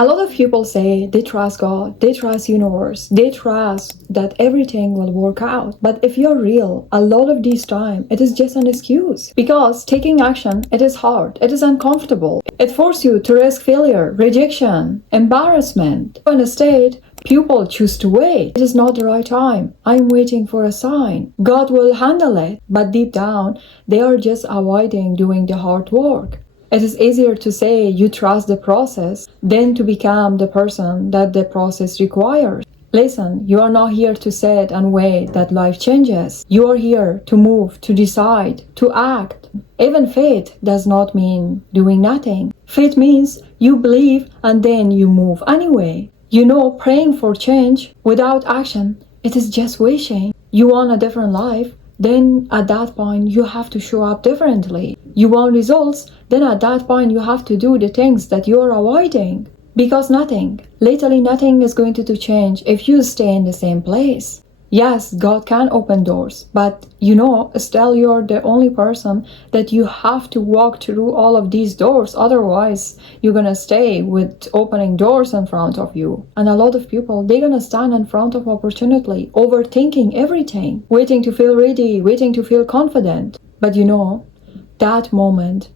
A lot of people say they trust God, they trust universe, they trust that everything will work out. But if you're real, a lot of this time, it is just an excuse. Because taking action, it is hard, it is uncomfortable. It forces you to risk failure, rejection, embarrassment. Instead, people choose to wait. It is not the right time. I'm waiting for a sign. God will handle it. But deep down, they are just avoiding doing the hard work. It is easier to say you trust the process than to become the person that the process requires. Listen, you are not here to sit and wait that life changes. You are here to move, to decide, to act. Even faith does not mean doing nothing. Faith means you believe and then you move anyway. You know, praying for change without action, it is just wishing. You want a different life, then at that point you have to show up differently. You want results, then at that point you have to do the things that you are avoiding. Because nothing, literally nothing is going to change if you stay in the same place. Yes, God can open doors, but you know, still you're the only person that you have to walk through all of these doors. Otherwise, you're gonna stay with opening doors in front of you. And a lot of people, they're gonna stand in front of opportunity, overthinking everything, waiting to feel ready, waiting to feel confident. But you know, that moment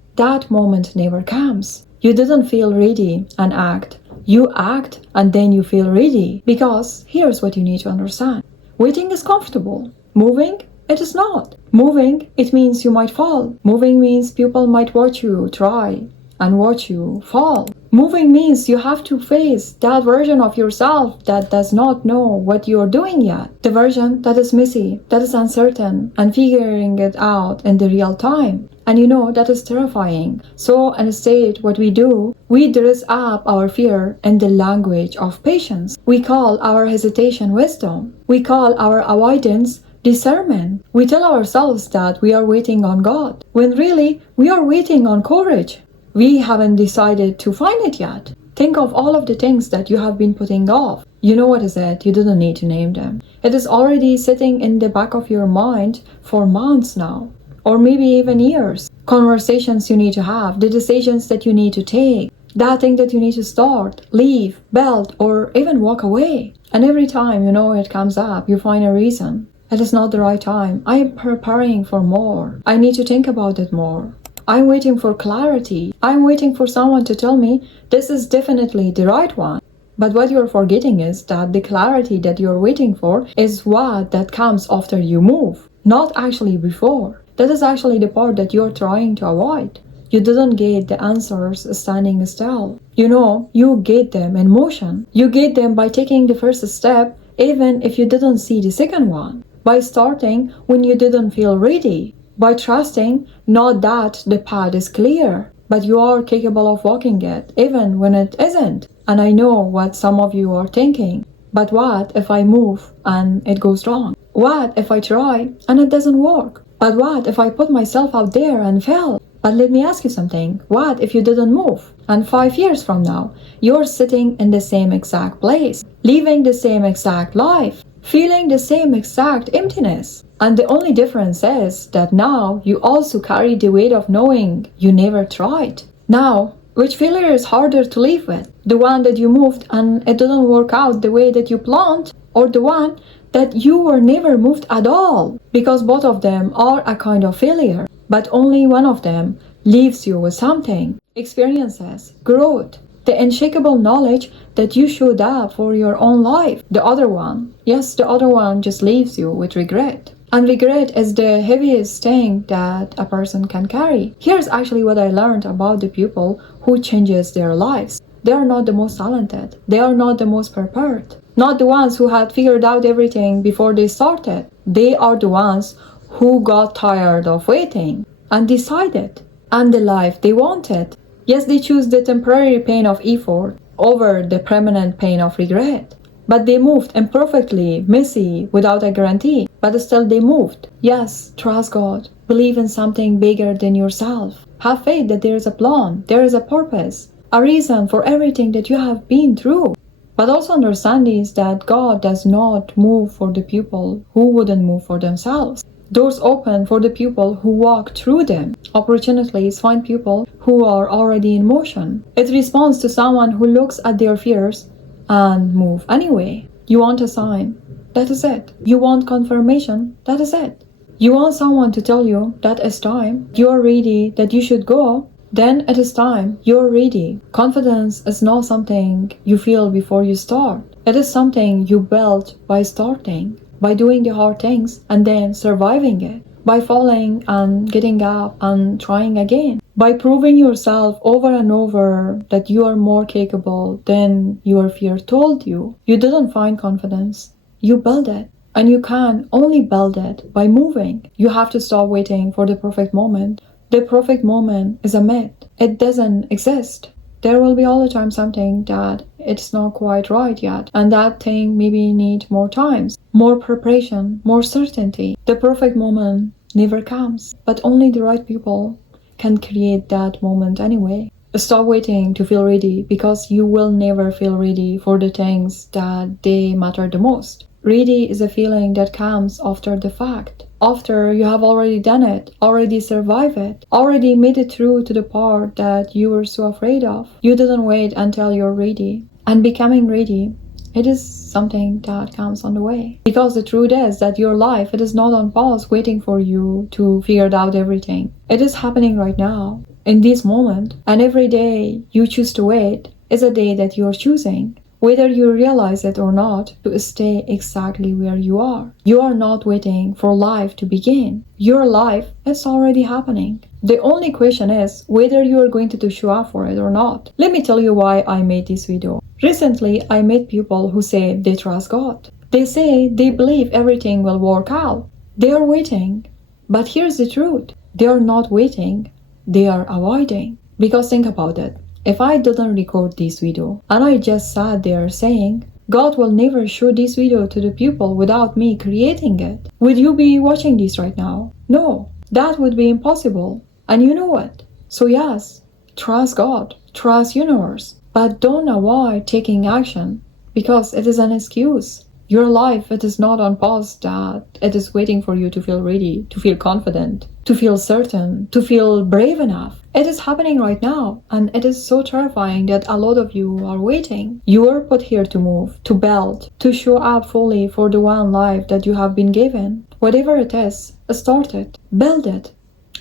never comes. You didn't feel ready and act. You act and then you feel ready. Because here's what you need to understand. Waiting is comfortable. Moving, it is not. Moving, it means you might fall. Moving means people might watch you try and watch you fall. Moving means you have to face that version of yourself that does not know what you're doing yet. The version that is messy, that is uncertain, and figuring it out in the real time. And you know, that is terrifying. So instead, what we do, we dress up our fear in the language of patience. We call our hesitation wisdom. We call our avoidance discernment. We tell ourselves that we are waiting on God, when really we are waiting on courage. We haven't decided to find it yet. Think of all of the things that you have been putting off. You know what is it? You didn't need to name them. It is already sitting in the back of your mind for months now, or maybe even years. Conversations you need to have, the decisions that you need to take, that thing that you need to start, leave, build, or even walk away. And every time, you know, it comes up, you find a reason. It is not the right time. I am preparing for more. I need to think about it more. I'm waiting for clarity. I'm waiting for someone to tell me this is definitely the right one. But what you're forgetting is that the clarity that you're waiting for is what that comes after you move, not actually before. That is actually the part that you're trying to avoid. You didn't get the answers standing still. You know, you get them in motion. You get them by taking the first step, even if you didn't see the second one. By starting when you didn't feel ready. By trusting not that the path is clear, but you are capable of walking it, even when it isn't. And I know what some of you are thinking. But what if I move and it goes wrong? What if I try and it doesn't work? But what if I put myself out there and fail? But let me ask you something. What if you didn't move? And 5 years from now, you're sitting in the same exact place, living the same exact life, feeling the same exact emptiness. And the only difference is that now you also carry the weight of knowing you never tried. Now, which failure is harder to live with? The one that you moved and it didn't work out the way that you planned, or the one that you were never moved at all? Because both of them are a kind of failure, but only one of them leaves you with something: experiences, growth, the unshakable knowledge that you showed up for your own life. The other one, yes, the other one just leaves you with regret. And regret is the heaviest thing that a person can carry. Here's actually what I learned about the people who changes their lives. They are not the most talented. They are not the most prepared. Not the ones who had figured out everything before they started. They are the ones who got tired of waiting and decided on the life they wanted. Yes, they choose the temporary pain of effort over the permanent pain of regret. But they moved imperfectly, messy, without a guarantee. But still they moved. Yes, trust God. Believe in something bigger than yourself. Have faith that there is a plan, there is a purpose, a reason for everything that you have been through. But also understand is that God does not move for the people who wouldn't move for themselves. Doors open for the people who walk through them. Opportunities find people who are already in motion. It responds to someone who looks at their fears and move anyway. You want a sign? That is it. You want confirmation? That is it. You want someone to tell you that it's time, you are ready, that you should go? Then it is time, you're ready. Confidence is not something you feel before you start. It is something you build by starting, by doing the hard things and then surviving it, by falling and getting up and trying again, by proving yourself over and over that you are more capable than your fear told you. You didn't find confidence, you build it. And you can only build it by moving. You have to stop waiting for the perfect moment. The perfect moment is a myth. It doesn't exist. There will be all the time something that it's not quite right yet, and that thing maybe need more times, more preparation, more certainty. The perfect moment never comes, but only the right people can create that moment anyway. Stop waiting to feel ready, because you will never feel ready for the things that they matter the most. Ready is a feeling that comes after the fact, after you have already done it, already survived it, already made it through to the part that you were so afraid of. You didn't wait until you're ready. And becoming ready, it is something that comes on the way. Because the truth is that your life, it is not on pause waiting for you to figure out everything. It is happening right now, in this moment, and every day you choose to wait is a day that you're choosing, whether you realize it or not, to stay exactly where you are. You are not waiting for life to begin. Your life is already happening. The only question is whether you are going to show up for it or not. Let me tell you why I made this video. Recently, I met people who say they trust God. They say they believe everything will work out. They are waiting. But here's the truth. They are not waiting. They are avoiding. Because think about it. If I didn't record this video and I just sat there saying, God will never show this video to the people without me creating it, would you be watching this right now? No, that would be impossible. And you know what? So yes, trust God, trust universe, but don't avoid taking action, because it is an excuse. Your life, it is not on pause that it is waiting for you to feel ready, to feel confident, to feel certain, to feel brave enough. It is happening right now, and it is so terrifying that a lot of you are waiting. You are put here to move, to build, to show up fully for the one life that you have been given. Whatever it is, start it, build it,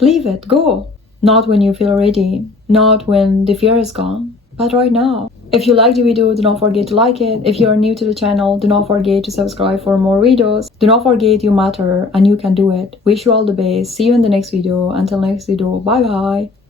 leave it, go. Not when you feel ready, not when the fear is gone, but right now. If you liked the video, do not forget to like it. If you are new to the channel, do not forget to subscribe for more videos. Do not forget you matter and you can do it. Wish you all the best. See you in the next video. Until next video, bye bye.